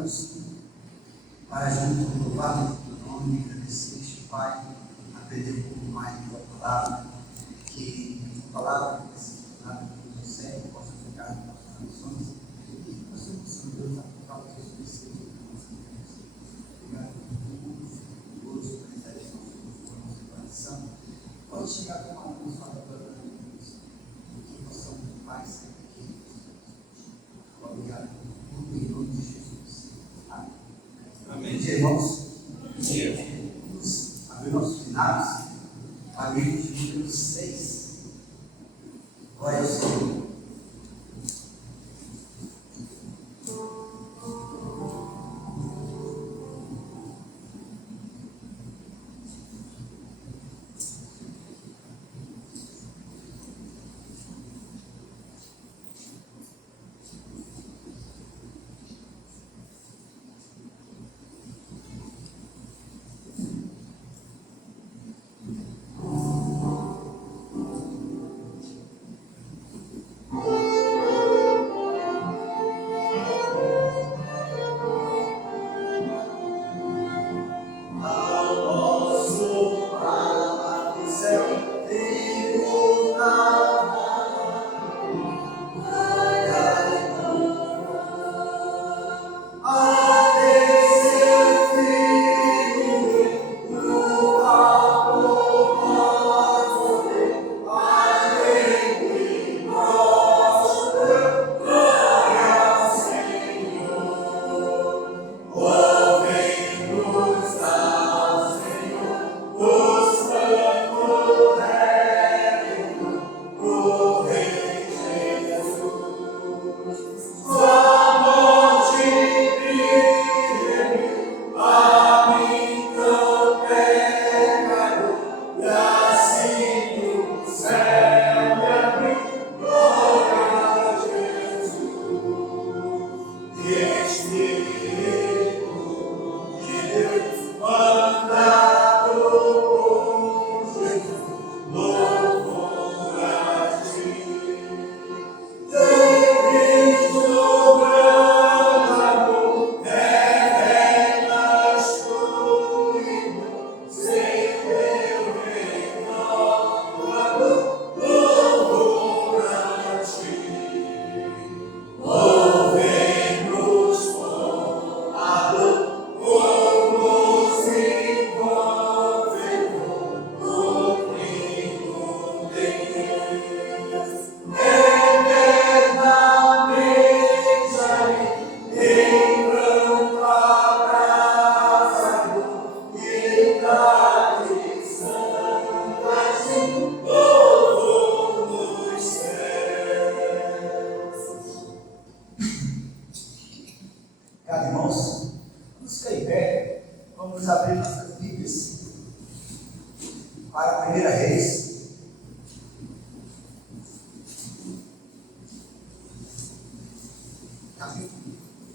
levantamos para junto louvar o teu nome, agradecer, Pai, aprender um pouco mais da tua palavra, que a palavra que vai ser tornada no céu possa ficar nas nossas corações e que possamos, Senhor Deus, aplicar os teus preceitos na nossa vida. Obrigado por hoje, por essa no nosso coração. Pode chegar com uma luz para a tua Deus, que possamos, Pai, ser pequenos. Obrigado por em nome de Jesus. Amém. Amém. Irmãos, vamos abrir nossos finados para o livro de número 6. Glória ao Senhor.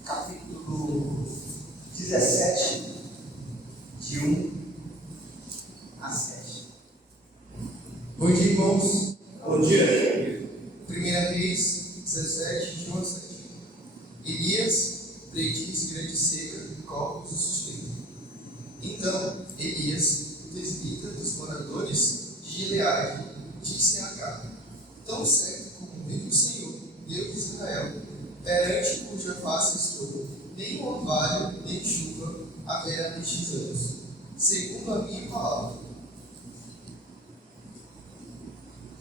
Capítulo 17, de 1 a 7. Bom dia, irmãos. Bom dia. 1 Reis 17, de 1 a 7. Elias prediz grande seca e corpos o sustentam. Então, Elias, o tesbita dos moradores de Gileade, disse a Acabe: tão certo como vive o Senhor, Deus de Israel, perante cuja face estou, nem orvalho, nem chuva haverá nestes anos, segundo a minha palavra.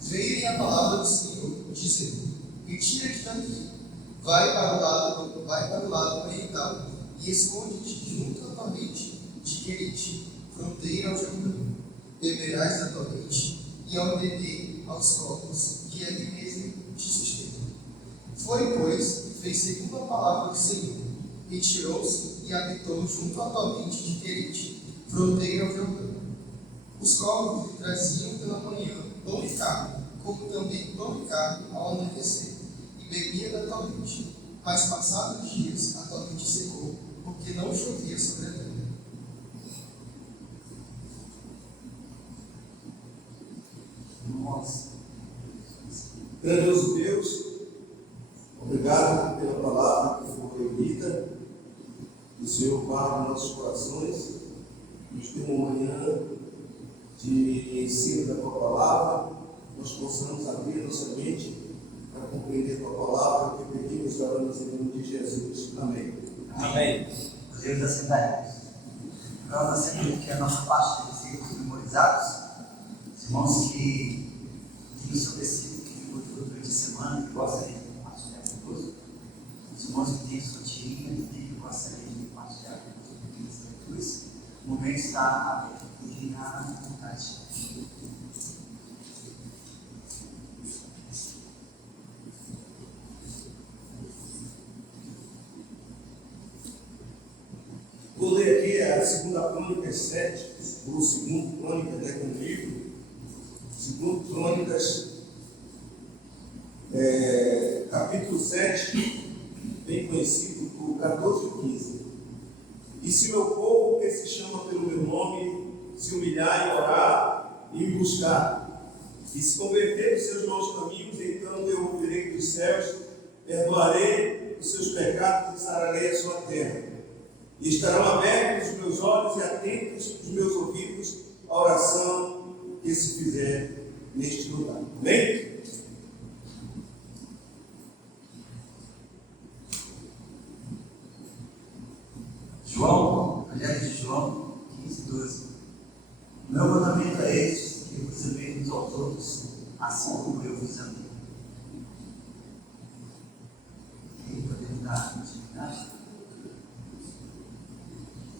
Veio-lhe a palavra do Senhor, dizendo: retira-te daqui, vai para o lado oriental e esconde-te junto à torrente de Querite, fronteira ao Jordão. Beberás da torrente, e ordenei aos corpos que ali mesmo te sustentam. Foi, pois, e fez segundo a palavra do Senhor. Retirou-se e habitou junto à torrente de Querite, fronteira ao Jordão. Os corvos lhe traziam pela manhã pão e carne, como também pão e carne ao anoitecer, e bebia da torrente. Mas passados dias a torrente secou, porque não chovia sobre a terra. Nossa. Grandioso Deus, obrigado pela palavra que foi lida. o Senhor guarde nossos corações, nos dê uma manhã de ensino da Tua Palavra, nós possamos abrir nossa mente para compreender a Tua Palavra, que pedimos e oramos em nome de Jesus. Amém. Amém. Podemos assentar. Nós sempre que a nossa parte de versículos memorizados, os irmãos que tinham seu versículo que ficou durante a semana, que gostariam de compartilhar conosco, os irmãos que têm sua tirinha e que gostariam de compartilhar conosco, o momento está aberto. Fiquem à vontade. Vou ler aqui a segunda Crônicas 7, ou segundo Crônicas, né, com o livro. Segundo Crônicas, capítulo 7, bem conhecido por 14 e 15. E se meu povo, que se chama pelo meu nome, se humilhar e orar e me buscar, e se converter dos seus maus caminhos, então eu ouvirei dos céus, perdoarei os seus pecados e sararei a sua terra. E estarão abertos os meus olhos e atentos os meus ouvidos à oração que se fizer neste lugar. Amém? João, Evangelho de João 15, 12. O meu mandamento é este, que vos amei uns aos outros, assim como eu vos amei. E podemos dar continuidade?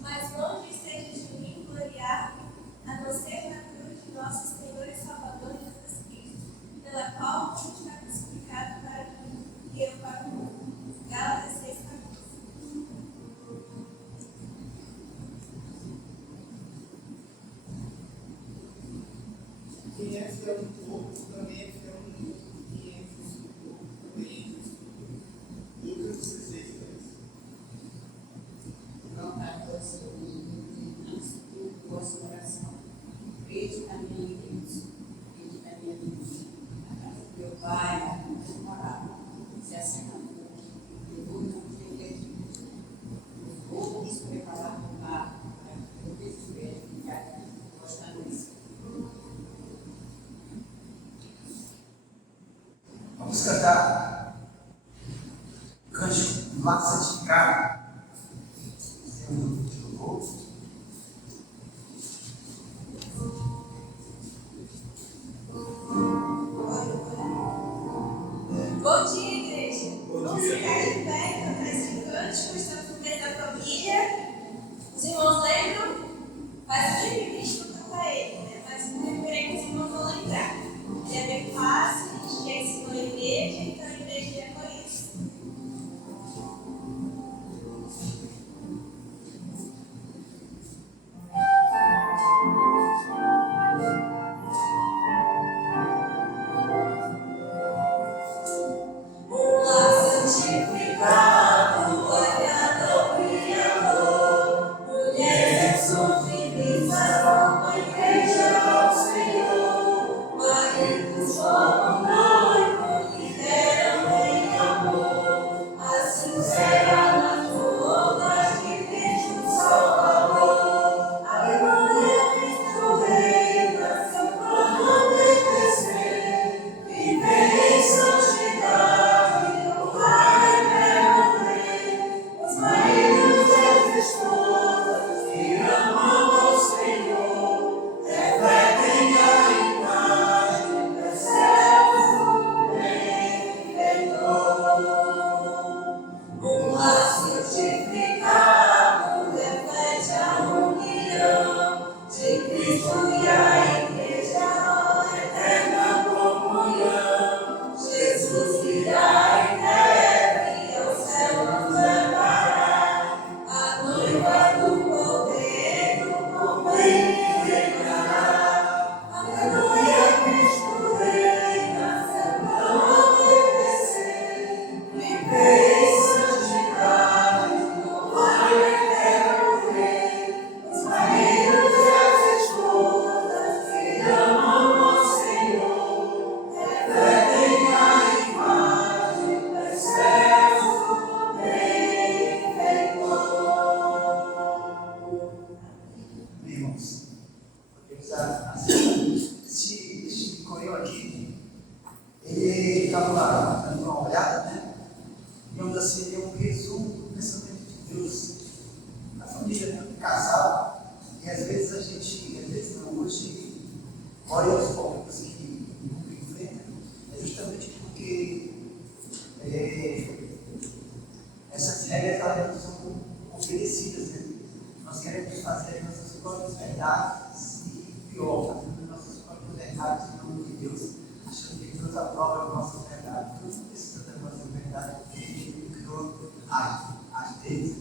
Mas longe esteja de mim gloriar-me, a não ser na cruz de nosso Senhor e Salvador Jesus Cristo, pela qual tudo está crucificado para mim e eu para o mundo. Gálatas 6, 14. Quem é fiel no pouco também é fiel no muito. Quem é justo no pouco também é justo no muito. Lucas 16, 10. Não dá doce do vosso coração. Crede na minha igreja, crede na minha igreja. A casa do meu pai, a minha morada. Se assim não for, eu vou não ter igreja. Vou nos preparar no lar, para que eu estiver ligado, gostar disso. oferecidas, né? Nós queremos fazer as nossas próprias verdades e pior, fazendo as nossas próprias verdades em nome de Deus, achando que Deus aprova as nossas verdades. Deus não precisa da nossa verdade, porque Ele criou as deles.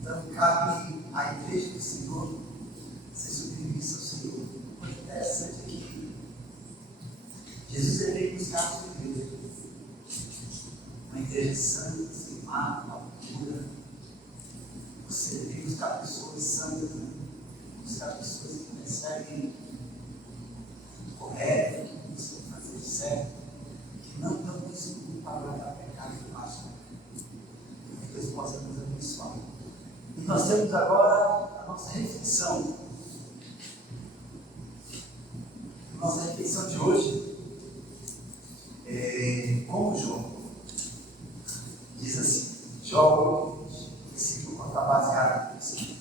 Então, cabe à igreja do Senhor ser submissa ao Senhor. O interessante é que Jesus veio buscar a sua igreja. Uma igreja santa, sem mácula, pura. Você veio buscar pessoas santas, né? Buscar pessoas que percebem o correto, que buscam fazer o certo, que não dão desculpa para guardar pecado debaixo. Que Deus possa nos abençoar. E nós temos agora a nossa reflexão. Nossa reflexão de hoje é como Jó. Diz assim, Jó, o versículo está baseado nisso.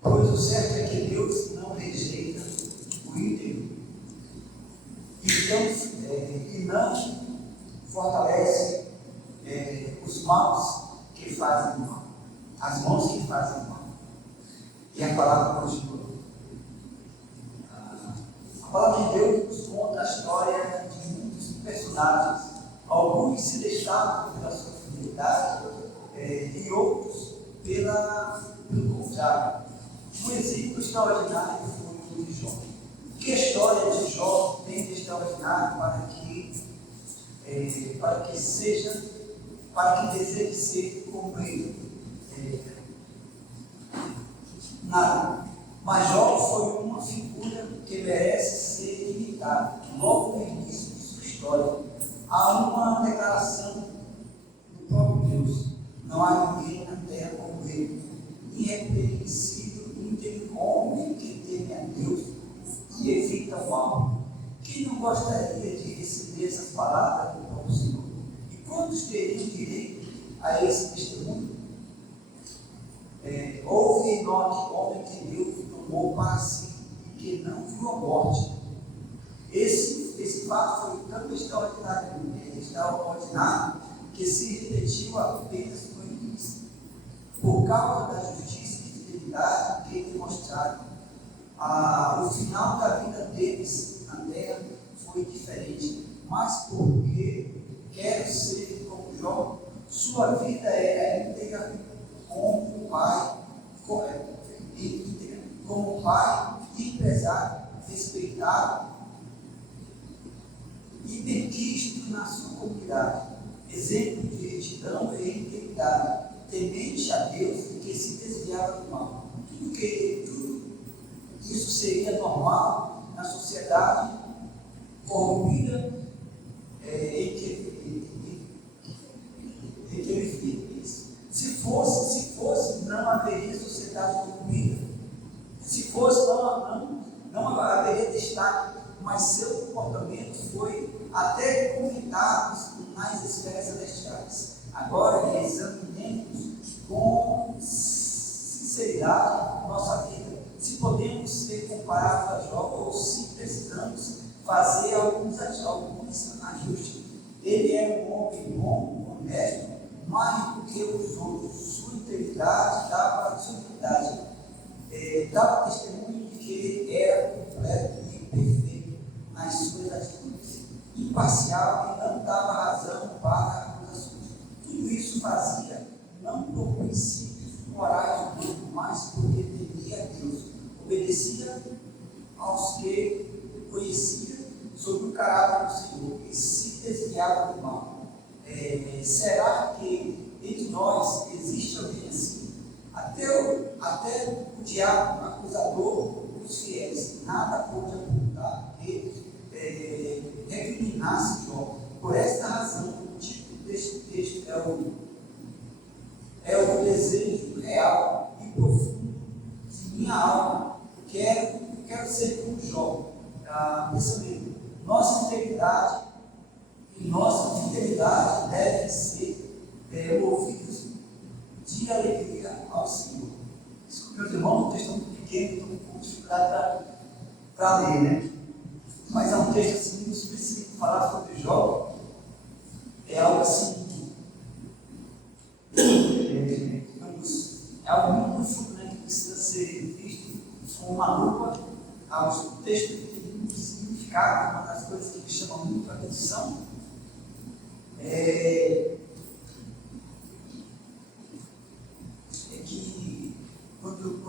Pois o certo é que Deus não rejeita o íntegro e não fortalece os maus que fazem mal, as mãos que fazem mal. E a palavra continua. A palavra de Deus nos conta a história de muitos personagens. Alguns se destacam pela sua fidelidade e outros pelo contrário. Um exemplo extraordinário foi o de Jó. Que a história de Jó tem de extraordinário para que deseje ser como ele? Nada. Mas Jó foi uma figura que merece ser imitada. Logo no início de sua história, há uma declaração do próprio Deus: não há ninguém na terra como ele, irrepreensível, íntegro, homem que teme a Deus e evita o mal. Quem não gostaria de receber essas palavras do próprio Senhor? E quantos teriam direito a esse testemunho? Houve Enoque, homem que Deus tomou para si e que não viu a morte. Esse fato foi tão extraordinário que se repetiu apenas no início. Por causa da justiça e fidelidade que ele mostraram, o final da vida deles na terra foi diferente. Mas porque quero ser como Jó, sua vida era íntegra como pai e empresário, respeitado e benquisto na sua comunidade, exemplo de retidão e integridade, temente a Deus e que se desviava do mal. Tudo isso seria normal na sociedade corrompida em que ele vivia. Se fosse, não haveria sociedade corrompida. Se fosse, não haveria destaque, mas seu comportamento foi até comentado nas esferas celestiais. Agora, examinemos com sinceridade nossa vida, se podemos ser comparados a Jó ou se precisamos fazer alguns ajustes. Ele era um homem bom, honesto, mais do que os outros. Sua integridade dava testemunho de que ele era completo e perfeito nas suas atitudes, imparcial e não dava razão para acusações. Tudo isso fazia não por princípios morais do mundo, mas porque temia a Deus, obedecia aos que conhecia sobre o caráter do Senhor e se desviava do mal. Será que entre nós existe alguém assim? Até o diabo, acusador dos fiéis, nada pôde apontar que recriminasse Jó. Por esta razão, o título deste texto é o desejo real e profundo de minha alma. Quero ser como Jó. Pensamento, nossa integridade e nossa fidelidade devem ser movidos de alegria ao Senhor. Desculpe, meus irmãos, o texto é muito pequeno, estou com um pouco de dificuldade para ler, né? Mas é um texto assim, muito específico. Falar sobre Jó é algo assim algo muito profundo, né, que precisa ser visto com uma lupa. O texto tem muito significado. Uma das coisas que me chama muito a atenção é que quando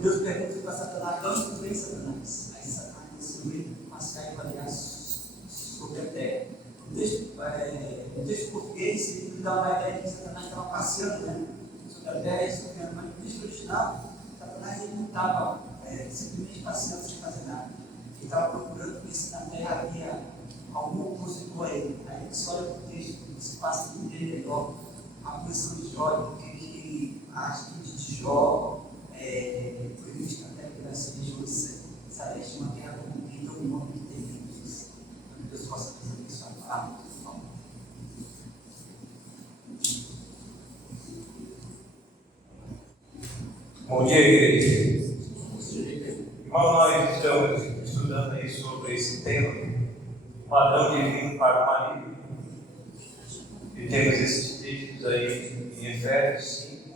Deus pergunta para Satanás: de onde tu vem, Satanás? Aí Satanás vem passear e vaguear sobre a terra. O texto português ele dá uma ideia de que Satanás estava passeando, né, sobre a terra e sobre a, mas no texto original, Satanás ele não estava simplesmente passeando sem fazer nada. Ele estava procurando ver se na terra havia algum opositor a ele. Aí você olha para o texto, você passa a entender melhor a posição de Jó, porque que a atitude de Jó foi vista até pelas regiões celestes, uma terra corrompida, um homem que tem filhos. Que Deus possa fazer isso a palavra, por favor. Bom dia, igreja. Irmão, nós estamos estudando aí sobre esse tema, padrão divino para o marido. E temos esses textos aí em Efésios 5,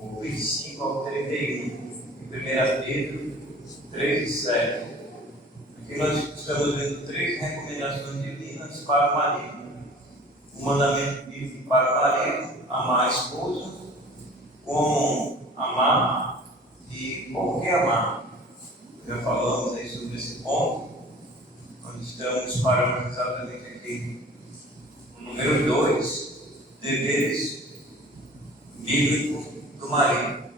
o 25 ao 31, em 1 Pedro 3 e 7. Aqui nós estamos vendo 3 recomendações divinas para o marido. O mandamento divino para o marido: amar a esposa, como amar e por que amar. Já falamos aí sobre esse ponto. Nós estamos parando exatamente aqui no número 2, deveres bíblicos do marido.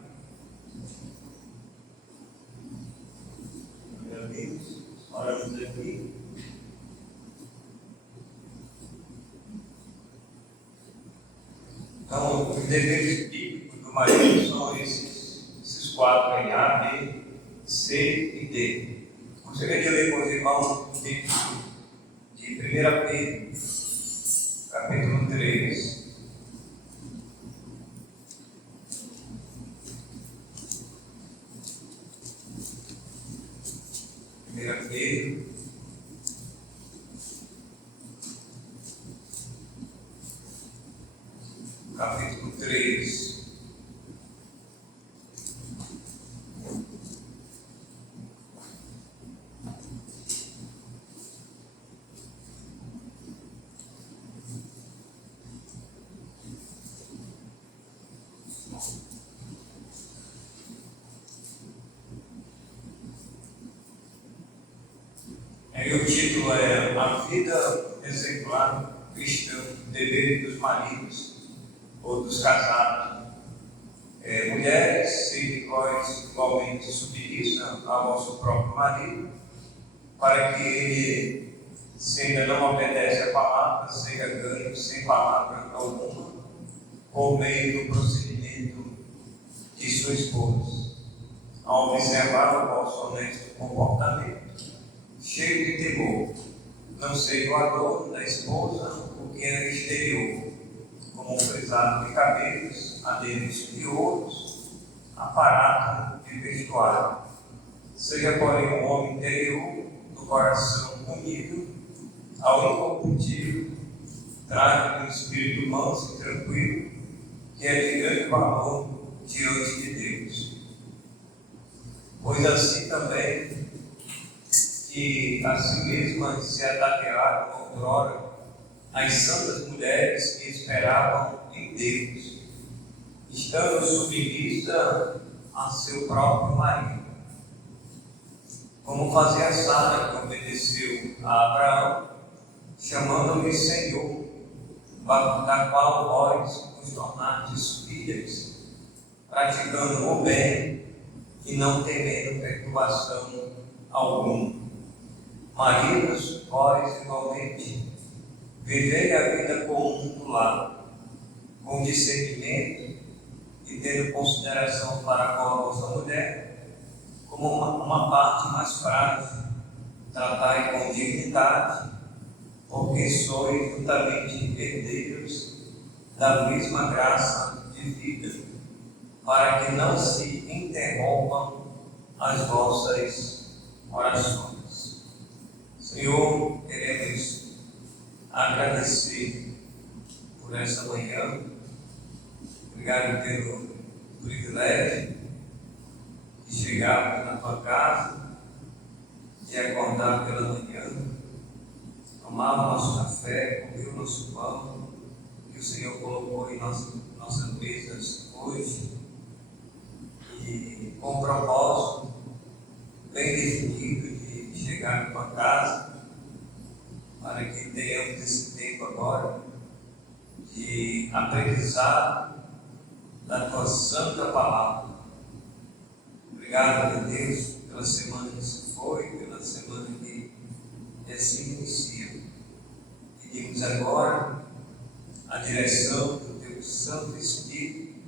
Meu Deus, paramos aqui. Então, os deveres bíblicos do marido são esses 4 aí: A, B, C e D. Gostaria de ler com os irmãos o texto de 1 Pedro, capítulo 3. Pedro, capítulo 3. Aí o título é A Vida Exemplar Cristã, Dever dos Maridos ou dos Casados. Mulheres, sede vós igualmente submissa ao vosso próprio marido, para que ele, se ainda não obedece a palavra, seja ganho sem palavra alguma, por meio do procedimento de sua esposa, ao observar o vosso honesto comportamento, cheio de temor. Não seja o adorno da esposa o que é exterior, como um frisado de cabelos, aderos de ouros, aparato de vestuário. Seja, porém, um homem interior, do coração unido ao incorruptível, traga um espírito manso e tranquilo, que é de grande valor diante de Deus. Pois assim também que a si mesmas se ataquearam outrora as santas mulheres que esperavam em Deus, estando submissas a seu próprio marido, como fazia Sara, que obedeceu a Abraão, chamando-lhe Senhor, da qual vós vos tornastes filhas, praticando o bem e não temendo perturbação alguma. Maridos, vós igualmente, vivei a vida comum do lar, com discernimento e tendo consideração para com a vossa mulher, como uma parte mais frágil, tratai com dignidade, porque sois juntamente herdeiros da mesma graça de vida, para que não se interrompam as vossas orações. Senhor, queremos agradecer por essa manhã. Obrigado pelo privilégio de chegar na tua casa, de acordar pela manhã, tomar o nosso café, comer o nosso pão que o Senhor colocou em nossas mesas hoje, e com o propósito bem definido de chegar na tua casa, para que tenhamos esse tempo agora de aprendizado da tua santa palavra. Obrigado, meu Deus, pela semana que se foi, pela semana que se inicia. Pedimos agora a direção do teu Santo Espírito.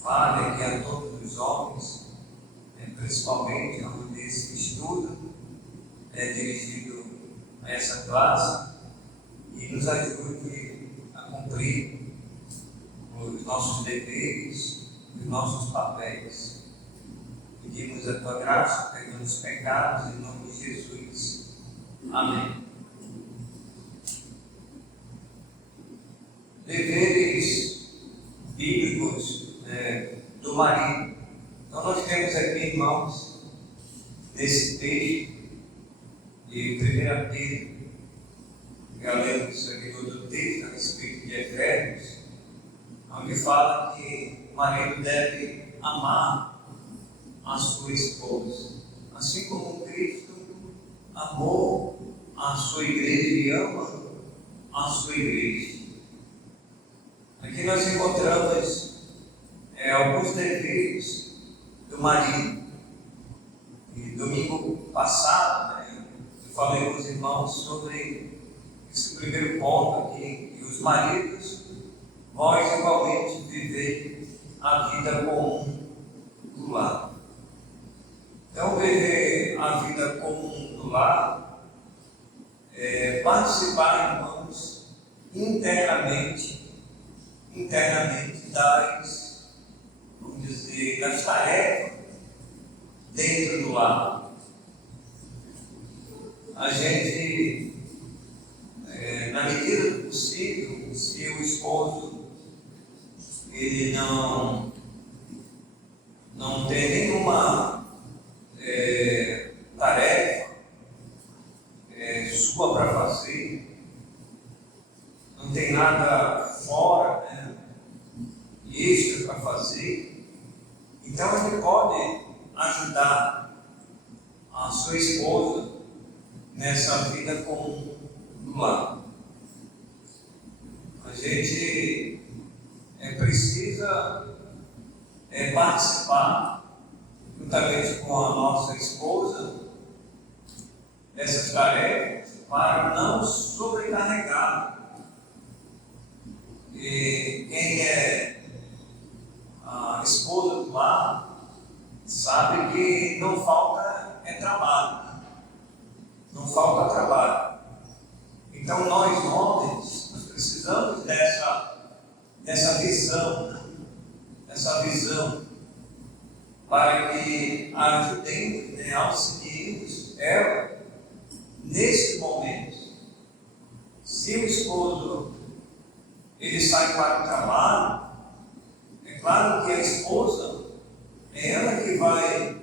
Fale aqui a todos os homens, principalmente onde esse estudo é dirigido a essa classe, e nos ajude a cumprir os nossos deveres, os nossos papéis. Pedimos a tua graça, perdão os pecados, em nome de Jesus. Amém. Deveres bíblicos do marido. Então nós temos aqui, irmãos, nesse texto de 1 Pedro, já lemos isso aqui todo o texto a respeito de Efésios, onde fala que o marido deve amar a sua esposa, assim como Cristo amou a sua igreja e ama a sua igreja. Aqui nós encontramos alguns deveres do marido. E domingo passado, eu falei com os irmãos sobre esse primeiro ponto aqui, que os maridos, vós igualmente vivei a vida comum do lar. Então, viver a vida comum do lar é participar, irmãos, internamente das, vamos dizer, das tarefas dentro do lar. A gente, na medida do possível, se o esposo ele não tem nenhuma tarefa sua para fazer, não tem nada fora, extra para fazer, então ele pode ajudar a sua esposa nessa vida comum do lar. A gente precisa participar, juntamente com a nossa esposa, dessas tarefas, para não sobrecarregar. E quem é a esposa do lar sabe que não falta trabalho. Não falta trabalho. Então nós homens, nós precisamos dessa visão, para que ajudemos, auxiliemos ela nesse momento. Se o esposo ele sai para o trabalho, é claro que a esposa é ela que vai,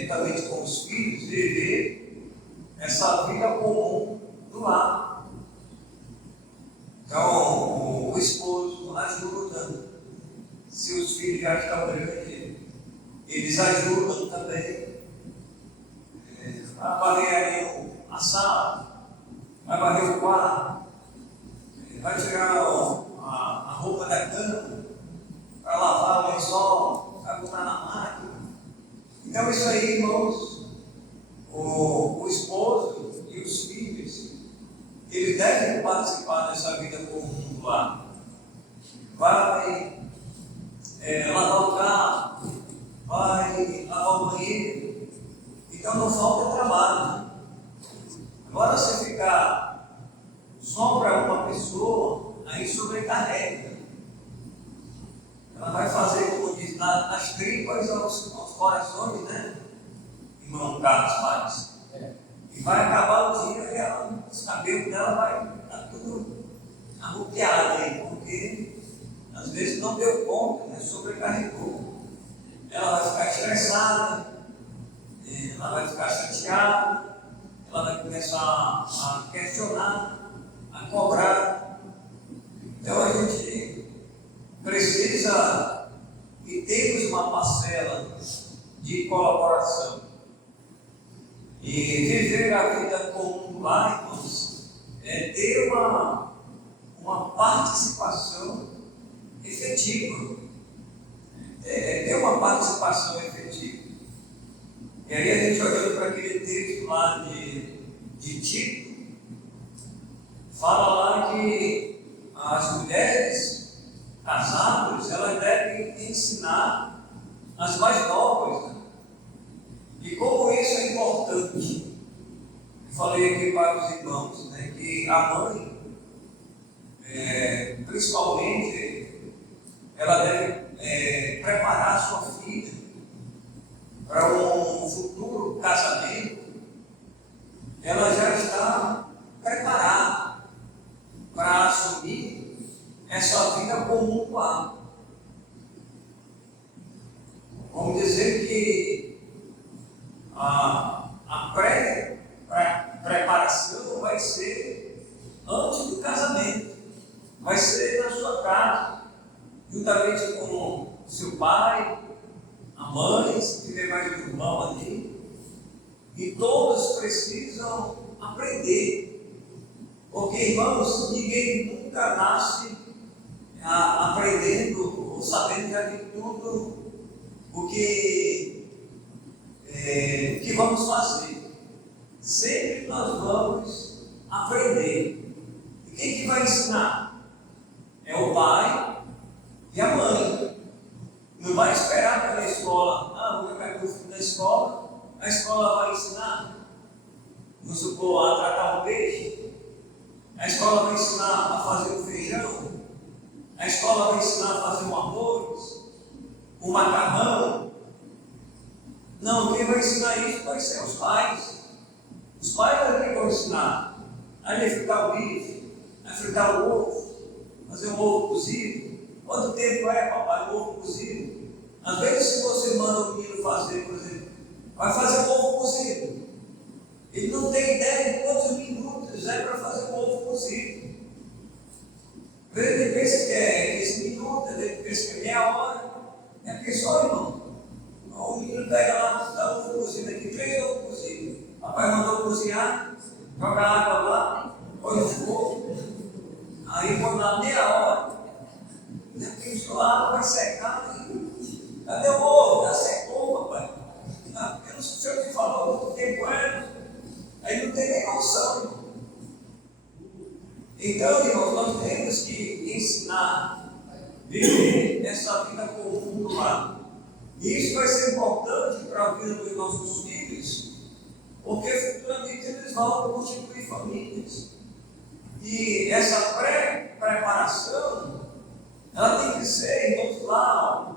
juntamente com os filhos, viver essa vida comum do lar. Então, o esposo ajuda. Se os filhos já estão grandes, eles ajudam também. Vai varrer ali a sala, vai varrer o quarto, vai tirar a roupa da cama, para lavar o lençol, vai botar na máquina. Então isso aí, irmãos, o esposo e os filhos, eles devem participar dessa vida comum do lar. Vai lavar o carro, vai lavar o banheiro. Então não falta trabalho. Agora se ficar só para uma pessoa, aí sobrecarrega. Ela vai fazer, como diz, nas tripas aos corações, irmão Carlos Paz? E vai acabar o dia e os cabelos dela vai estar tudo arrupiada aí, porque às vezes não deu conta, né? Sobrecarregou. Ela vai ficar estressada, ela vai ficar chateada, ela vai começar a questionar, a cobrar. Então a gente precisa e temos uma parcela de colaboração. E viver a vida comum lá, irmãos, é ter uma participação efetiva. Ter uma participação efetiva. E aí a gente olhando para aquele texto lá de Tito, fala lá que as mulheres casadas, elas devem ensinar as mais novas, né? E como isso é importante, eu falei aqui para os irmãos, né, que a mãe, principalmente, ela deve preparar a sua filha para um futuro casamento. Ela já está preparada para assumir essa vida comum com ela. Vamos dizer que a preparação vai ser antes do casamento, vai ser na sua casa, juntamente com seu pai, a mãe, se tiver mais um irmão ali, e todos precisam aprender, porque, irmãos, ninguém nunca nasce aprendendo ou sabendo já de tudo o que vamos fazer. Sempre nós vamos aprender. E quem que vai ensinar? É o pai e a mãe. Não vai esperar pela escola. Vou levar meu filho na escola, a escola vai ensinar. Vamos supor, a tratar um peixe. A escola vai ensinar a fazer um feijão. A escola vai ensinar a fazer um arroz, um macarrão. Não, quem vai ensinar isso vai ser os pais. Os pais é quem vão ensinar. Aí fritar o bife, aí fritar o ovo, fazer um ovo cozido. Quanto tempo é, papai, um ovo cozido? Às vezes, se você manda o menino fazer, por exemplo, vai fazer um ovo cozido. Ele não tem ideia de quantos minutos é para fazer um ovo cozido. Ele pensa que é 15 minutos, ele pensa que é meia hora. É porque só, irmão. O menino pega lá, dá ovo cozido aqui, 3 ovos cozidos. Papai mandou cozinhar, joga água lá, põe no fogo, aí põe lá meia hora. Porque sua água vai secar. Cadê o ovo? Já secou, papai. Eu não sei se eu te falou quanto tempo é. Aí não tem nem noção. Então, irmãos, nós temos que ensinar, viver essa vida comum do lar. E isso vai ser importante para a vida dos nossos filhos, porque futuramente eles vão constituir famílias. E essa preparação, ela tem que ser, irmãos, lá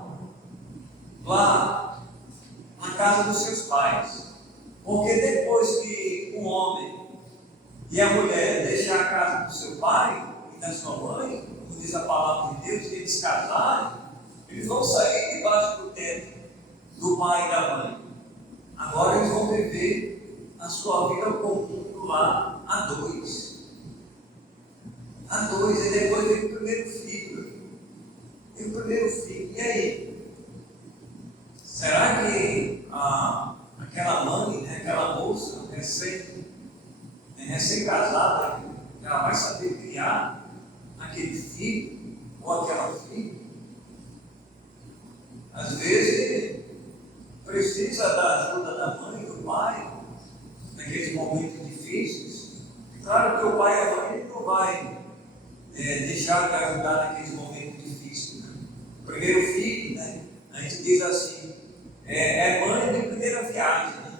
na casa dos seus pais. Porque depois que o homem e a mulher deixar a casa do seu pai e da sua mãe, como diz a palavra de Deus, que eles casarem, eles vão sair debaixo do teto do pai e da mãe. Agora eles vão viver a sua vida comum do lar a dois. E depois vem o primeiro filho. E aí? Será que aquela mãe, né, aquela moça recém-casada, ela vai saber criar aquele filho ou aquela filha? Às vezes precisa da ajuda da mãe e do pai naqueles momentos difíceis. Claro que o pai e a mãe não vai deixar de ajudar naqueles momentos difíceis. Né? O primeiro filho, né, a gente diz assim, é mãe de primeira viagem, né?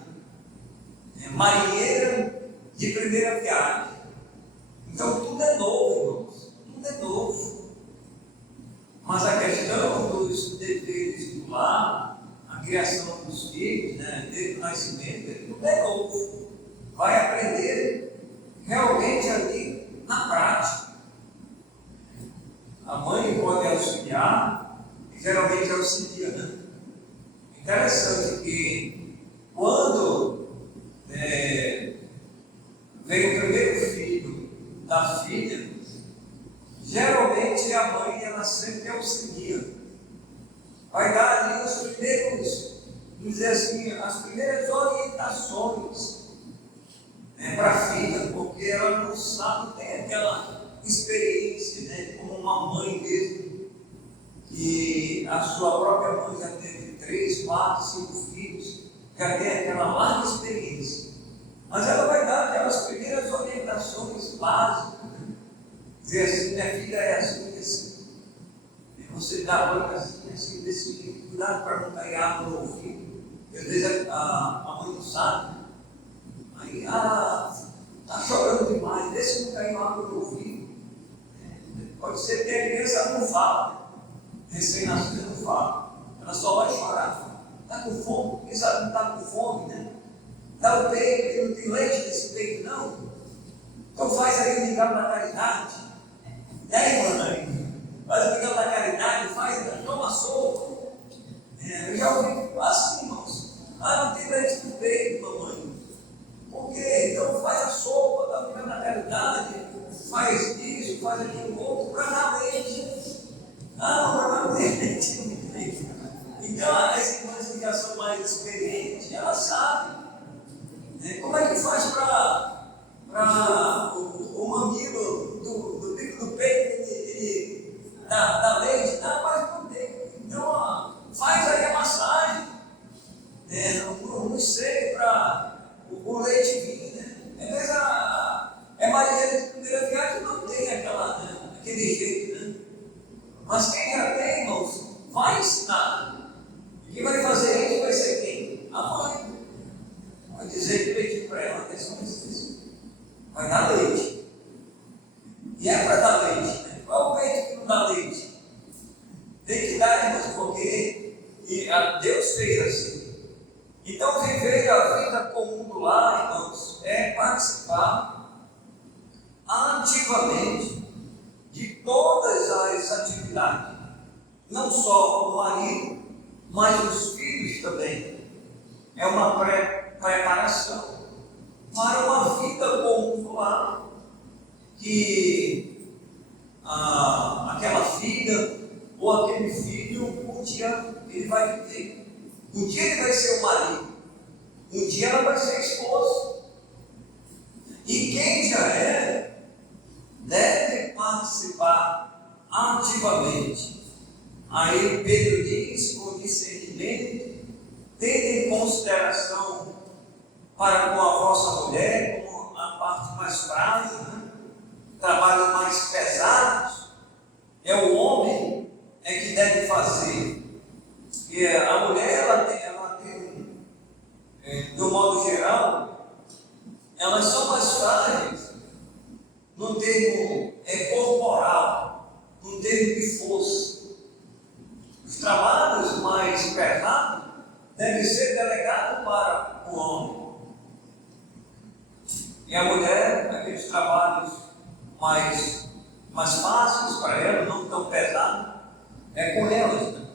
É marinheira de primeira viagem. Então tudo é novo, irmãos, tudo é novo. Mas a questão dos deveres do lar, a criação dos filhos, né, desde o nascimento, tudo é novo. Vai aprender realmente ali na prática. filha, geralmente a mãe ela sempre auxilia. Vai dar ali os primeiros, dizer assim, as primeiras orientações para a filha, porque ela não sabe, não tem aquela experiência, né, como uma mãe mesmo, que a sua própria mãe já teve 3, 4, 5 filhos, já tem aquela larga experiência. Mas ela vai dar aquelas primeiras orientações básicas, né? Dizer assim, minha filha é assim, assim. E você dá banho assim, desse jeito, cuidado para não cair água no ouvido. Às vezes a mãe não sabe. Aí, está chorando demais, vê se não caiu água no ouvido. Pode ser que a criança não fala, recém-nascida não fala, ela só vai chorar. Está com fome, quem sabe não está com fome, né? Dá o peito, ele não tem leite nesse peito, não. Então faz aí o ligado da caridade. Mãe? Faz o ligado da caridade, toma sopa. Eu já ouvi assim, irmãos. Não tem leite no peito, mamãe. Por quê? Então faz a sopa, dá o ligado da caridade, faz isso, faz aquilo outro, para dar leite. Não vai dar leite, não tem leite. Então as irmãs que já são mais experientes, elas sabem. Como é que faz para o mamilo do bico do peito ele dar leite? Mas não tem. Então faz aí a massagem no seio para o leite vir. Né? Mas Maria de primeira viagem não tem aquele jeito. Né? Mas quem já tem, irmãos, vai ensinar. E quem vai fazer isso vai ser quem? A mãe. Vai dizer direitinho para ela, atenção, vai dar leite. E é para dar leite, né? Qual é o peito que não dá leite? Tem que dar, irmãos, porque Deus fez assim. Então, viver a vida comum do lar, irmãos, é participar ativamente de todas as atividades. Não só o marido, mas os filhos também. É uma preparação para uma vida comum do lar, que aquela filha ou aquele filho, um dia ele vai viver. Um dia ele vai ser o marido, um dia ela vai ser a esposa. E quem já é, deve participar ativamente. Aí Pedro diz, com discernimento, tendo em consideração para com a vossa mulher, como a parte mais frágil, né? Trabalhos mais pesados, é o homem que deve fazer. E a mulher, ela tem de um modo geral, elas são mais frágeis no termo corporal, no termo de força. Os trabalhos mais pesados devem ser delegados para o homem. E a mulher, aqueles trabalhos mais fáceis para ela, não tão pesados, é com elas. Né?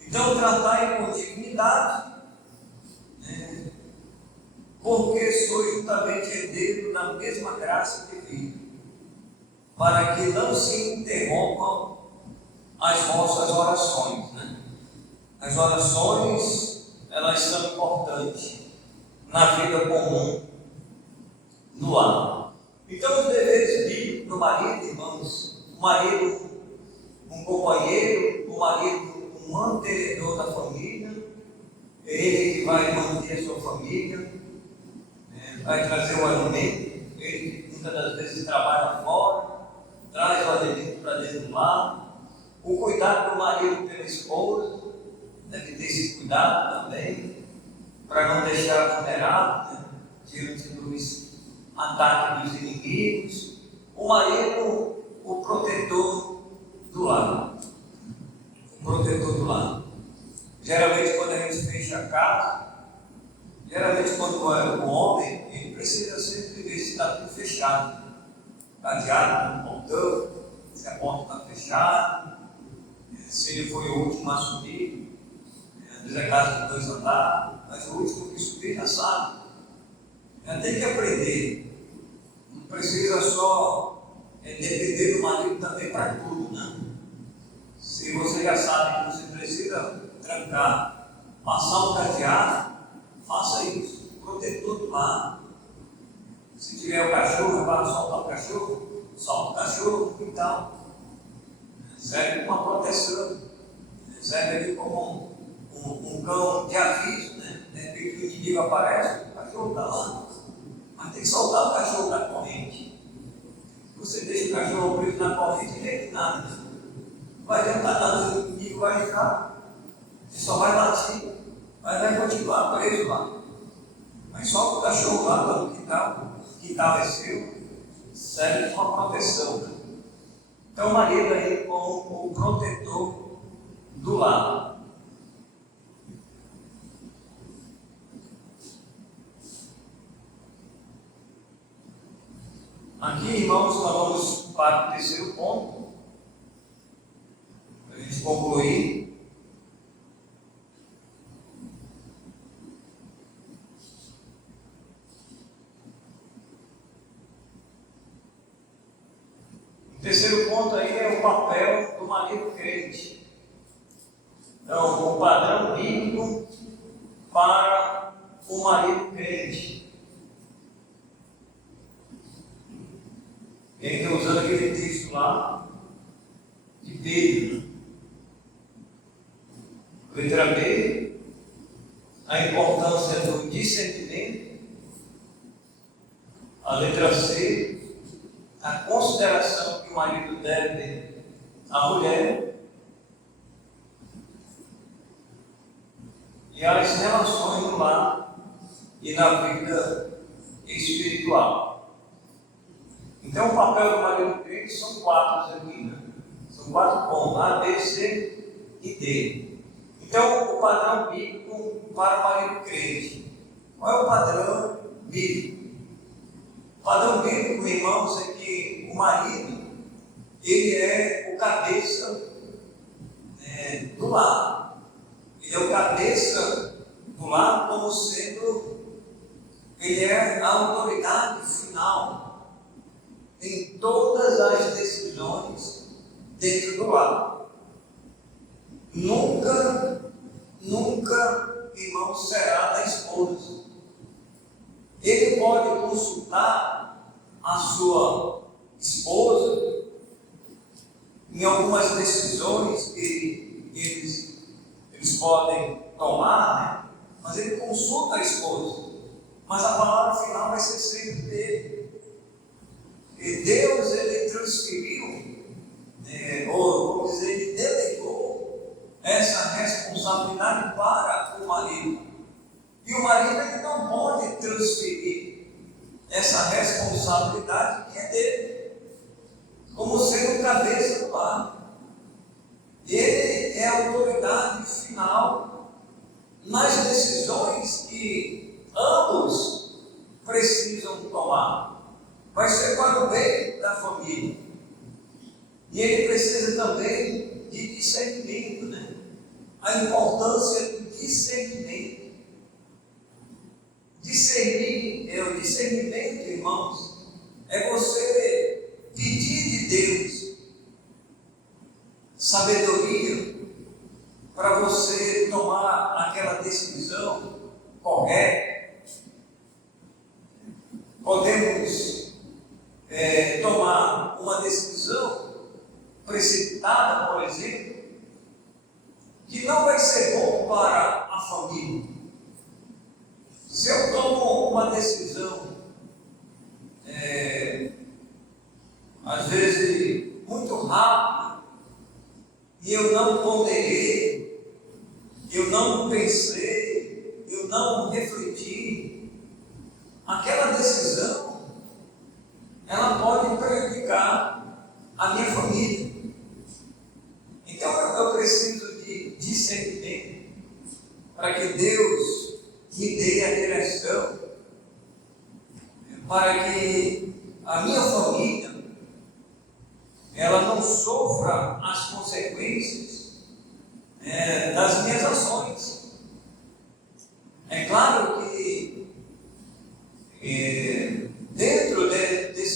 Então, tratai com dignidade, porque sois juntamente herdeiro da mesma graça que vive, para que não se interrompam as vossas orações. Né? As orações, elas são importantes na vida comum do lar. Então, os deveres bíblicos do marido, irmãos, o marido, um companheiro, o marido, um mantenedor da família, é ele que vai manter a sua família, vai trazer o alimento, ele muitas das vezes trabalha fora, traz o alimento para dentro do lar. O cuidado do marido pela esposa, deve ter esse cuidado também, para não deixar vulnerável, né, diante dos ataques dos inimigos. O marido, o protetor do lar. O protetor do lar. Geralmente, quando a gente fecha a casa, geralmente quando é o homem, ele precisa sempre ver se está tudo fechado. Cadeado no portão, se a porta está fechada, se ele foi o último a subir, às vezes é casa de 2 andares, mas o último que subir já sabe. Já tem que aprender. não precisa só depender do marido também para tudo, né? Se você já sabe que você precisa trancar, passar um cadeado, faça isso, protetor do lar. Se tiver o cachorro, vai soltar o cachorro, solta o cachorro no quintal. Serve como uma proteção, serve ali como um cão de aviso, né? De repente o inimigo aparece, o cachorro está lá, mas tem que soltar o cachorro da corrente. Você deixa o cachorro preso na corrente e nem nada, né? Não vai adiantar nada, o inimigo vai entrar, você só vai latir, mas vai continuar preso lá. Mas solta o cachorro lá no quintal é seu, serve como uma proteção, né? Então, o marido aí como o protetor do lar. Aqui, irmãos, nós vamos para o terceiro ponto, para a gente concluir. O terceiro ponto aí é o papel do marido crente. Então, o padrão bíblico para o marido crente. Ele está usando aquele texto lá de Pedro. Letra B, a importância do discernimento. A letra C, a consideração que o marido deve à mulher. E as relações no lar e na vida espiritual. Então, o papel do marido crente são 4 aqui, né? São 4 pontos: A, B, C e D. Então, o padrão bíblico para o marido crente. Qual é o padrão bíblico? O padrão bíblico, irmãos, é que o marido, ele é o cabeça do lar. Ele é o cabeça do lar, como sendo, ele é a autoridade final em todas as decisões dentro do lar. Nunca, irmão, será da esposa. Ele pode consultar a sua esposa em algumas decisões que eles podem tomar, né? Mas ele consulta a esposa. Mas a palavra final vai ser sempre dele. E Deus, ele transferiu, ou vamos dizer, ele delegou essa responsabilidade para o marido. E o marido, ele não pode transferir essa responsabilidade que é dele, como sendo o cabeça do lar. Ele é a autoridade final nas decisões que ambos precisam tomar. Vai ser para o bem da família. E ele precisa também de discernimento, né? A importância do discernimento. O discernimento, irmãos, é você pedir de Deus sabedoria para você tomar aquela decisão correta. Podemos tomar uma decisão precipitada, por exemplo, que não vai ser bom para a família. Se eu tomo uma decisão, às vezes muito rápida, e eu não ponderei, eu não pensei, eu não refleti, aquela decisão, ela pode prejudicar a minha família. Então eu preciso de discernimento para que Deus me dê a direção, para que a minha família ela não sofra as consequências das minhas ações. É claro que dentro desse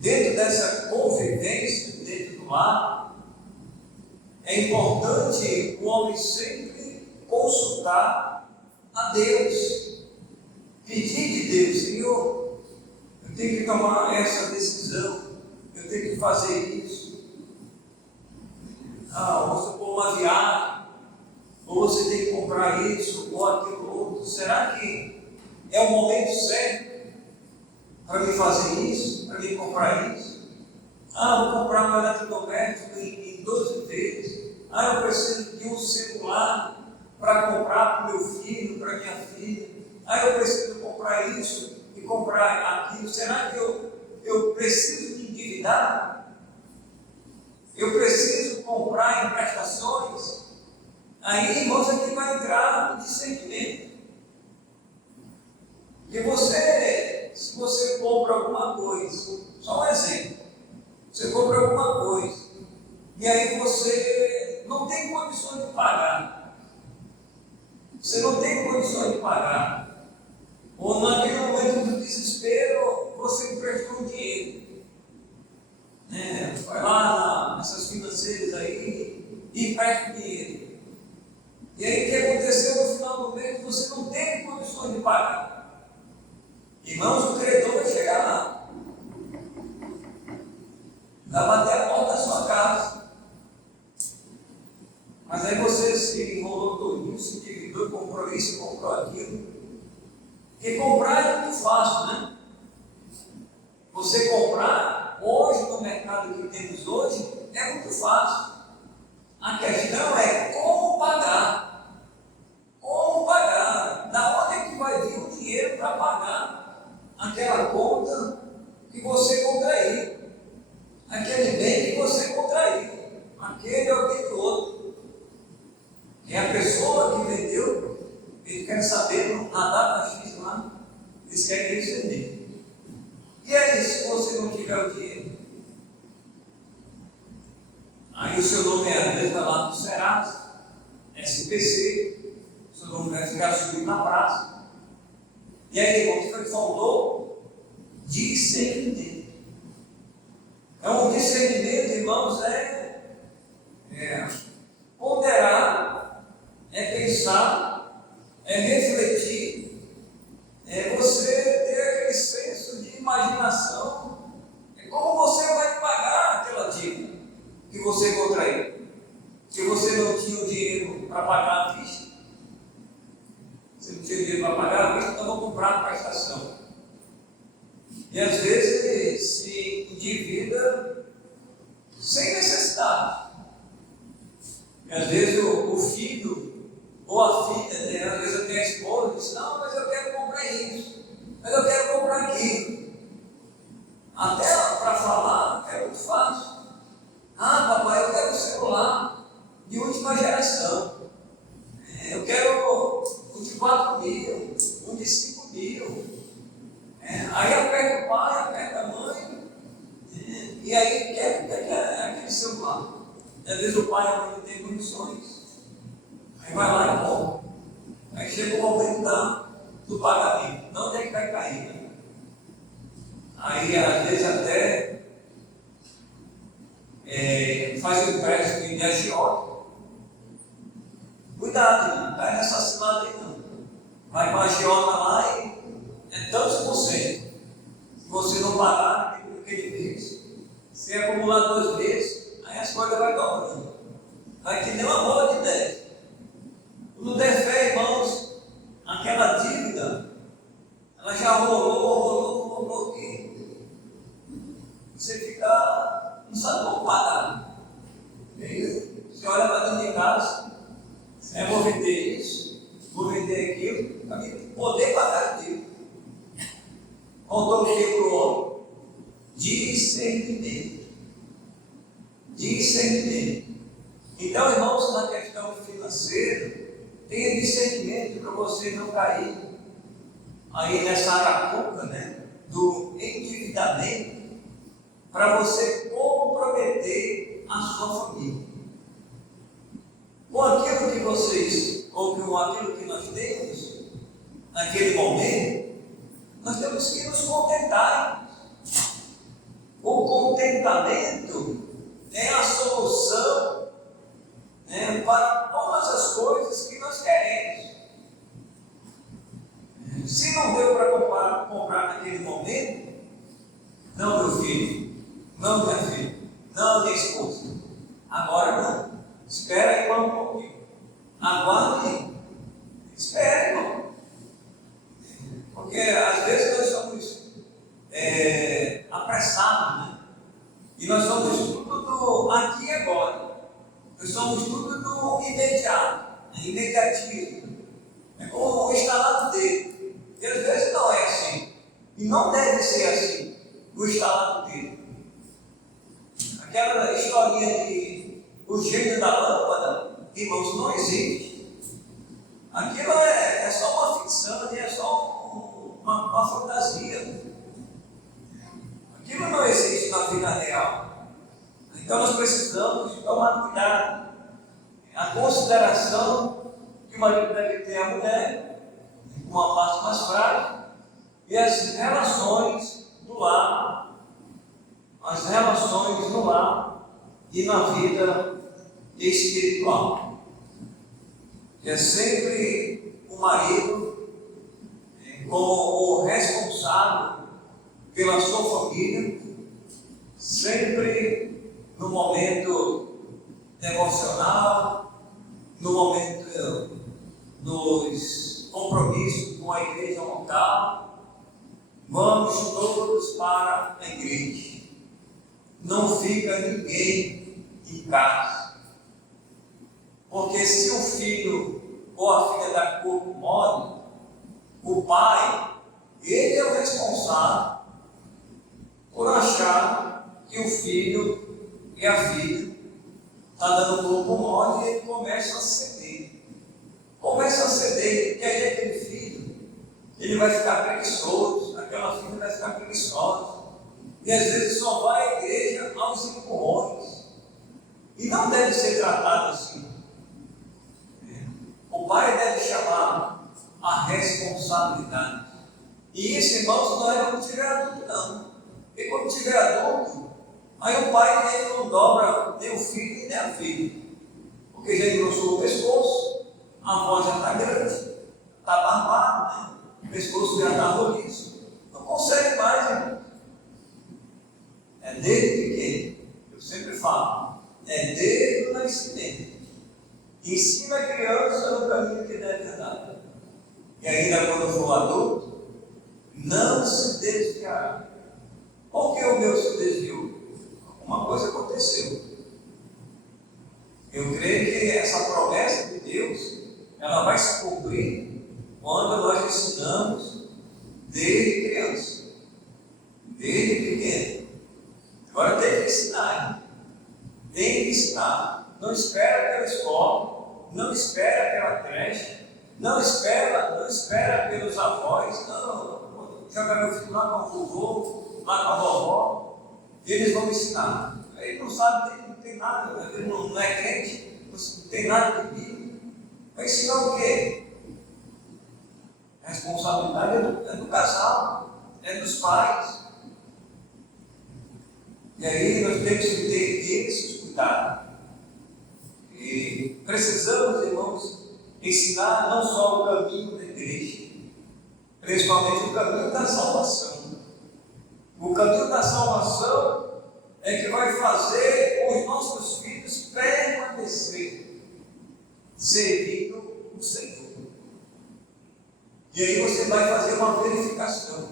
dentro dessa convivência, dentro do lar, é importante o homem sempre consultar a Deus, pedir de Deus: Senhor, eu tenho que tomar essa decisão, eu tenho que fazer isso. Ou você for uma viagem, ou você tem que comprar isso, ou aquilo outro. Será que é o momento certo para me fazer isso, para me comprar isso? Vou comprar um eletrodoméstico em 12 vezes. Eu preciso de um celular para comprar para o meu filho, para minha filha. Eu preciso comprar isso e comprar aquilo. Será que eu preciso me endividar? Eu preciso comprar em prestações? Aí, irmãos, aqui vai entrar o discernimento. E você, se você compra alguma coisa, só um exemplo, você compra alguma coisa, e aí você não tem condições de pagar. Você não tem condições de pagar. Ou naquele momento do desespero, você emprestou dinheiro. Vai lá nessas financeiras aí e empresta dinheiro. E aí o que aconteceu no final do mês? Você não tem condições de pagar. Irmãos, o credor vai chegar lá. Vai bater a porta da sua casa. Mas aí você se enrolou todinho, se endividou, comprou isso, comprou aquilo. Porque comprar é muito fácil, né? Você comprar hoje, no mercado que temos hoje, é muito fácil. A questão é como pagar. Como pagar? Da onde é que vai vir o dinheiro para pagar aquela conta que você contraiu? Aquele bem que você contraiu? Aquele ou aquele outro? E a pessoa que vendeu, ele quer saber na data X lá, eles querem eles vender. E aí, se você não tiver o dinheiro? Aí o seu nome às vezes está lá no Serasa, SPC, o seu nome vai ficar subido na praça. E aí, irmão, foi que faltou? Discernimento. Então, o discernimento, irmãos, é ponderar, é pensar, é refletir, é você ter aquele senso de imaginação, é como você vai pagar aquela dívida que você contraiu, que você não tinha o dinheiro para pagar a vista. Você não tinha dinheiro para pagar a vista, então vou comprar a prestação. E às vezes se endivida sem necessidade. E às vezes o filho ou a filha, né? Às vezes até a esposa diz: não, mas eu quero comprar isso, mas eu quero comprar aquilo. Até para falar é muito fácil. Papai, eu quero um celular de última geração. Eu quero um de 4.000, um de 5.000. Aí aperta o pai, aperta a mãe, e aí quer aquele celular. E às vezes o pai e a mãe não tem condições. Aí vai lá e compra. Aí chega o momento do pagamento. De onde é que vai cair? Né? Aí às vezes até faz o empréstimo de agiota. Cuidado, não cai nessa cilada aí não. Vai para a agiota lá e é tantos por cento. Se você não pagar naquele mês, se acumular 2 meses, aí as coisas vai dobrando. Vai que nem uma bola de 10. Quando der fé, irmãos, aquela dívida, ela já rolou, que você fica, não sabe como pagar. Você olha para dentro de casa, vou vender isso, vou vender aquilo, para mim poder pagar aquilo. Contou o que para o homem? Discernimento. Discernimento. Então, irmãos, na questão financeira, tenha discernimento para você não cair aí nessa arapuca, né, do endividamento, para você comprometer a sua família. Com aquilo que vocês, ou com aquilo que nós temos, naquele momento, nós temos que nos contentar. O livramento, é a solução, né, para todas as coisas que nós queremos. Se não deu para comprar naquele momento, não, meu filho, não, minha filha, não, minha esposa, agora não, espera aí um pouquinho, aguarde aí, espera, irmão, porque às vezes nós somos apressados, né? E nós somos tudo do aqui e agora, nós somos tudo do imediato, imediatismo, é como o estalar do dedo. E às vezes não é assim. E não deve ser assim, o estalar do dedo. Aquela historinha de o gênio da lâmpada, irmãos, não existe. Aquilo é só uma ficção, é só uma fantasia. Aquilo não existe na vida real. Então nós precisamos tomar cuidado. A consideração que o marido deve ter a mulher, uma parte mais frágil, e as relações do lar, as relações no lar e na vida espiritual. É sempre o marido como o responsável pela sua família, sempre no momento devocional, no momento dos compromissos com a igreja local. Vamos todos para a igreja. Não fica ninguém em casa. Porque se o filho ou a filha da corpo morre, o pai, ele é o responsável por achar que o filho e a filha está dando corpo mole, e ele começa a ceder. Começa a ceder, e aí aquele filho, ele vai ficar preguiçoso, aquela filha vai ficar preguiçosa, e às vezes só vai à igreja aos empurrões, e não deve ser tratado assim. O pai deve chamar a responsabilidade, e isso, irmãos, não é quando tiver adulto, não. E quando tiver adulto, aí o pai ele não dobra nem o filho nem a filha, porque já engrossou o pescoço, a voz já está grande, está barbado, né? O pescoço já está roliço, não consegue mais, irmão. É desde pequeno, eu sempre falo, é desde o nascimento. Ensina a criança no caminho que deve andar. E ainda quando for adulto, não se desviará. Por que o meu se desviou? Alguma coisa aconteceu. Eu creio que essa promessa de Deus, ela vai se cumprir quando nós ensinamos desde criança, desde pequeno. Agora tem que ensinar, tem que ensinar. Não espera pela escola, não espera pela creche, não espera pelos avós, não, vou jogar meu filho lá com o vovô, lá com a vovó, eles vão me ensinar. Ele não sabe, não tem nada, ele não é crente, não tem nada de Bíblia. Vai ensinar o quê? A responsabilidade é do casal, é dos pais. E aí nós temos que ter esses cuidados. E precisamos, irmãos, ensinar não só o caminho da igreja, principalmente o caminho da salvação. O caminho da salvação é que vai fazer os nossos filhos permanecer servindo o Senhor. E aí você vai fazer uma verificação.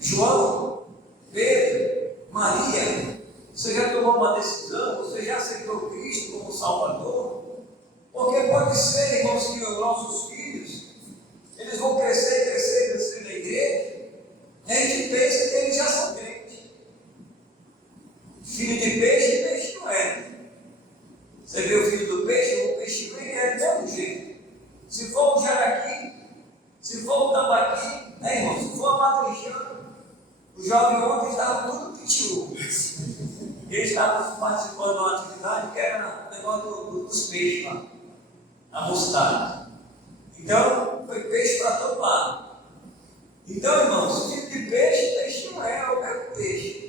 João, Pedro, Maria, você já tomou uma decisão? Você já aceitou Cristo como Salvador? Porque pode ser, irmãos, que os nossos filhos, eles vão crescer na igreja, e a gente pensa que eles já são crentes. Filho de peixe, peixe não é. Você vê o filho do peixe, o peixinho ele é do mesmo jeito. Se for um jaraqui, se for um tambaqui, né, irmão? Se for uma matriciana, os jovens ontem estavam tudo pitiu. Eles estavam participando de uma atividade que era o negócio dos peixes lá, a mostarda. Então, foi peixe para todo lado. Então, irmãos, filho de peixe, peixe não é o mesmo peixe.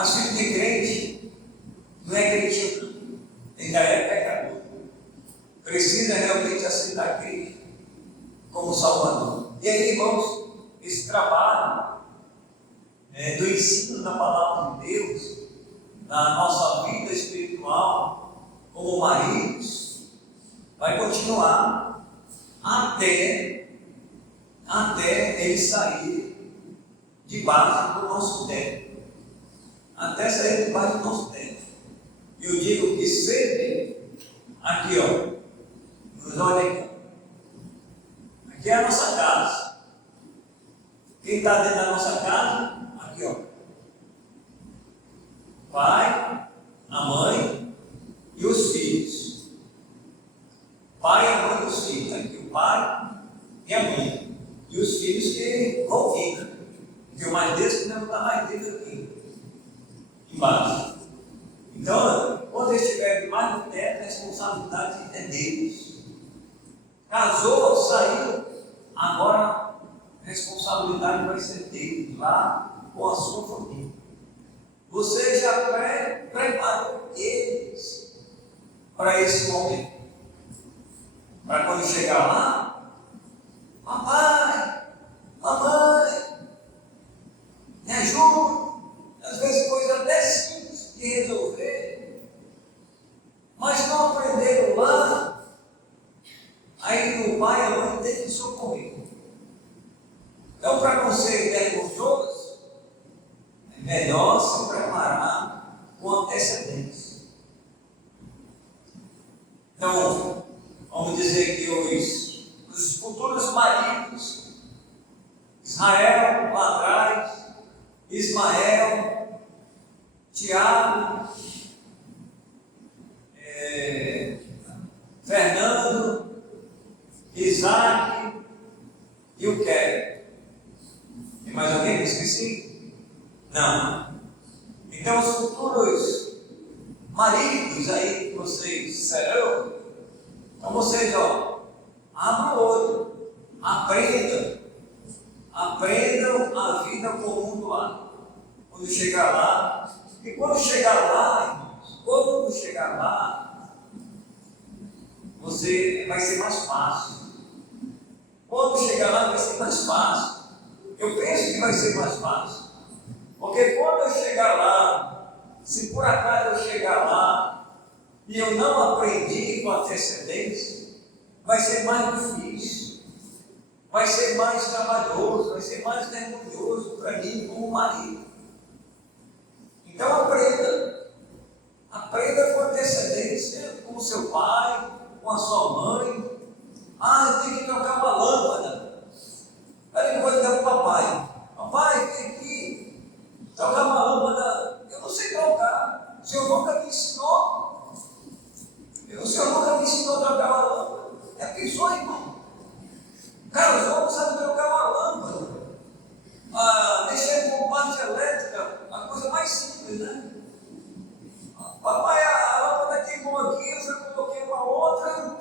Mas filho de crente não é crente, não. Ainda é pecador. Precisa realmente aceitar Cristo como Salvador. E aí, irmãos, esse trabalho do ensino da palavra de Deus na nossa vida espiritual, como maridos, vai continuar até ele sair debaixo do nosso teto. Até sair debaixo do nosso teto. Eu digo que sempre, aqui ó, nos olha aqui. Aqui é a nossa casa. Quem está dentro da nossa casa? Aqui ó. Pai, a mãe e os filhos. Pai, a mãe e os filhos. Aqui o pai e a mãe. E os filhos que vão vir. Porque o mais desse não está mais dentro aqui. Embaixo. Então, quando eles estiverem mais no teto, a responsabilidade é deles. Casou, saiu, agora a responsabilidade vai ser deles, lá com a sua família. Você já preparou eles para esse momento. Para quando chegar lá, papai, mamãe, me ajuda. Às vezes coisa até simples de resolver, mas não aprenderam lá. Aí o pai e a mãe têm que socorrer. Então, para não ser vergonhoso, é melhor se preparar com antecedência. Então, vamos dizer que os futuros maridos, Israel lá atrás, Ismael, Tiago, Fernando, Isaac e o Kevin. Tem mais alguém que eu esqueci? Não. Então os futuros maridos aí que vocês serão, então vocês, ó, abram o olho, aprendam a vida comum do lar. Quando chegar lá, e quando chegar lá, irmãos, quando chegar lá, você vai ser mais fácil. Quando chegar lá vai ser mais fácil. Eu penso que vai ser mais fácil. Porque quando eu chegar lá, se por acaso eu chegar lá e eu não aprendi com antecedência, vai ser mais difícil, vai ser mais trabalhoso, vai ser mais vergonhoso para mim como marido. Então aprenda com antecedência, com o seu pai, com a sua mãe. Eu tenho que trocar uma lâmpada. Aí ele vai ligar para o papai. Papai, vem aqui, trocar uma lâmpada. Eu não sei trocar. O senhor nunca me ensinou. O senhor nunca me ensinou a trocar uma lâmpada. É pessoa, irmão. Cara, os homens sabem trocar uma lâmpada. Mexer com parte elétrica, a coisa mais simples, né? Papai, a lâmpada queimou aqui, eu já coloquei uma outra,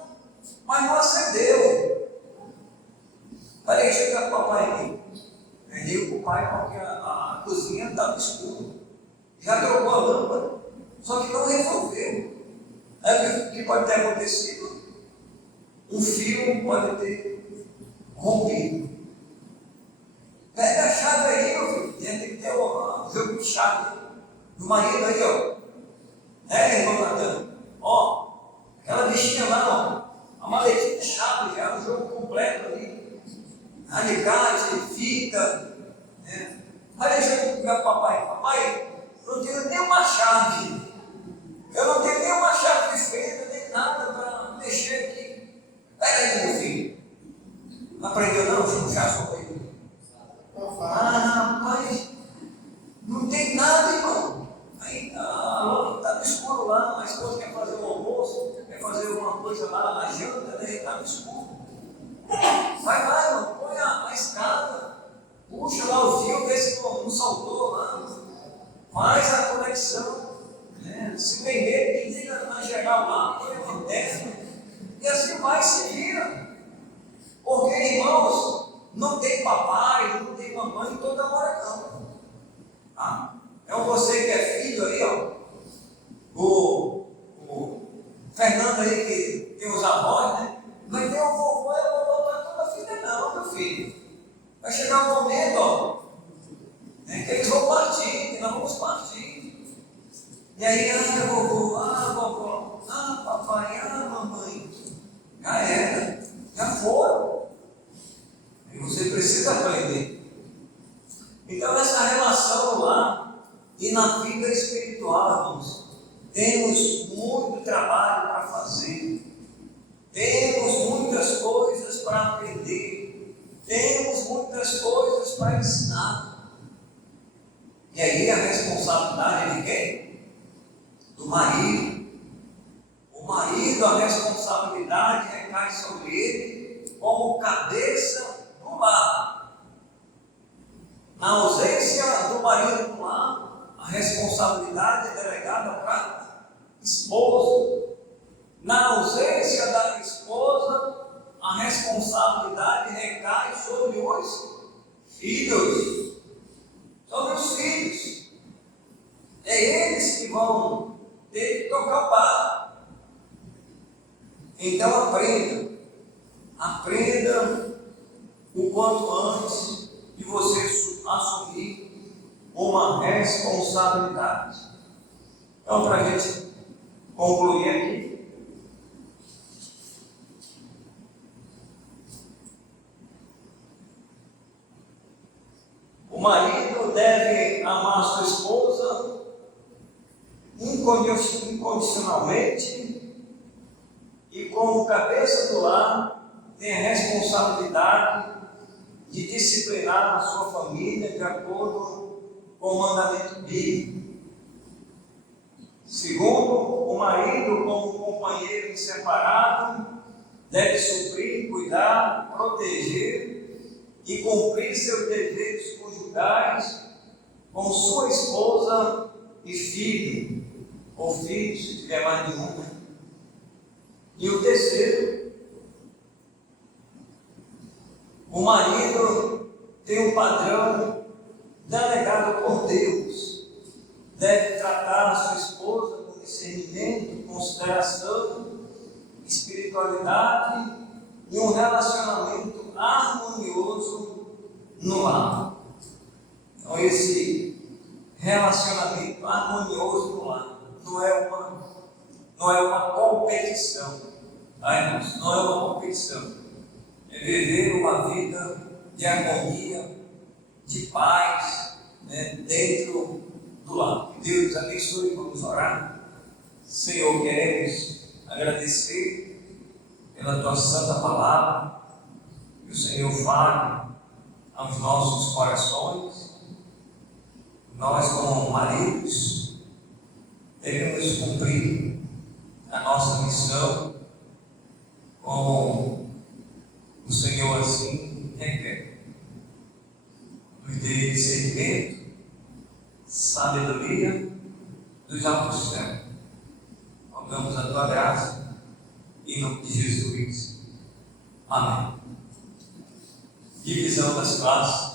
mas não acendeu. Peraí, chega com o papai aqui. Eu digo para o pai porque a cozinha estava escura. Já trocou a lâmpada, só que não resolveu. Aí o que pode ter acontecido? Um fio pode ter rompido. Pega a chave aí, meu filho. Tem que ter um jogo de chave do marido aí, ó. Irmão Natan? Ó, aquela bichinha lá, ó. A maletinha de chave já, o jogo completo ali. Alicate, fita. Né? Aí deixa eu ligar para o papai. Papai, eu não tenho nenhuma chave. Eu não tenho nenhuma chave de fenda, nem nada para mexer aqui. Pega aí, meu filho. Não aprendeu não? Já sou eu. Rapaz, não tem nada, irmão. Aí a lâmpada está no escuro lá, a esposa quer fazer um almoço, quer fazer alguma coisa lá, a janta, né? Está no escuro. Vai lá, irmão, põe a escada, puxa lá o fio, vê se não saltou lá, faz a conexão, né? Se vender, liga na geral lá, põe a lanterna, e assim vai se vira. Porque, irmãos, não tem papai, não tem mamãe toda hora não. Então você que é filho aí, ó, o Fernando aí que tem os avós, né? Vai ter um vovô e a vovó para toda a vida, não, meu filho. Vai chegar um momento, ó, né, que eles vão partir, que nós vamos partir. E aí, vovô, vovó, papai, mamãe. Já era, já foram. E você precisa aprender. Então, essa relação lá e na vida espiritual, irmãos, temos muito trabalho para fazer, temos muitas coisas para aprender, temos muitas coisas para ensinar. E aí a responsabilidade é de quem? Do marido. O marido, a responsabilidade recai sobre ele como cabeça do lar. Na ausência do marido no lar, a responsabilidade é delegada para a esposa. Na ausência da esposa, a responsabilidade recai sobre os filhos. Sobre os filhos. É eles que vão ter que tocar o barco. Então aprenda o quanto antes de você assumir uma responsabilidade. Então, para a gente concluir aqui, o marido deve amar sua esposa incondicionalmente e, como cabeça do lar, tem a responsabilidade de disciplinar a sua família de acordo com o mandamento bíblico. Segundo, o marido, como companheiro inseparável, deve suprir, cuidar, proteger e cumprir seus deveres conjugais com sua esposa e filho, ou filho, se tiver mais de um. E o terceiro, o marido tem um padrão delegado por Deus. Deve tratar a sua esposa com discernimento, consideração, espiritualidade e um relacionamento harmonioso no lar. Então, esse relacionamento harmonioso no lar não é uma competição. Irmãos, não é uma competição. É viver uma vida de harmonia, de paz, né, dentro do lar. Que Deus nos abençoe. Vamos orar. Senhor, queremos agradecer pela Tua santa palavra. Que o Senhor fale aos nossos corações. Nós, como maridos, devemos cumprir a nossa missão como o Senhor assim requer. Nos dê discernimento, sabedoria dos altos céus. Rogamos a Tua graça, em nome de Jesus. Amém. Divisão das classes.